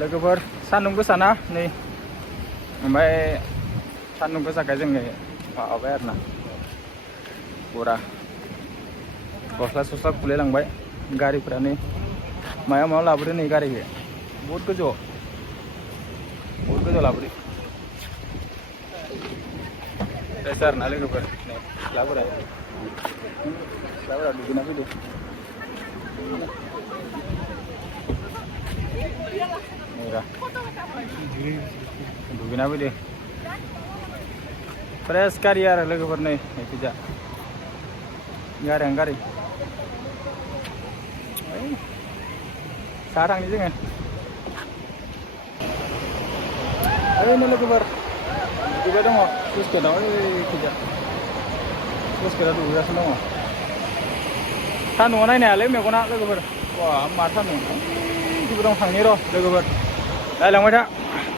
लोगोफोर सान्दुं गोसाना नै ओमफ्राय सान्दुं गोसाखाय जोङो माबाबाय आरोना फुरा गस्ला सस्ला खुलिलांबाय गारिफोरा नै मायाव लाबोदो नै गारिखौ बहुद गोजौ लाबोदो रेस्ट आरोना लोगोफोर नै सिख्लाफोरा दुगैना फैदो दुगैना फैदो फ्रेस गारि आरो लोगोफोर नै फैजा गारि साहा थांनि जोङो ओरैनो लोगोफोर दुगैबाय दङ स्लुइस गेटआव फैजा स्लुइस गेटआव दुगैगासिनो दङ सान्दुंआव नायनो हायालै मेगना लोगोफोर मा सान्दुं दं थांनि र' लोगोफोर नायलांबाय था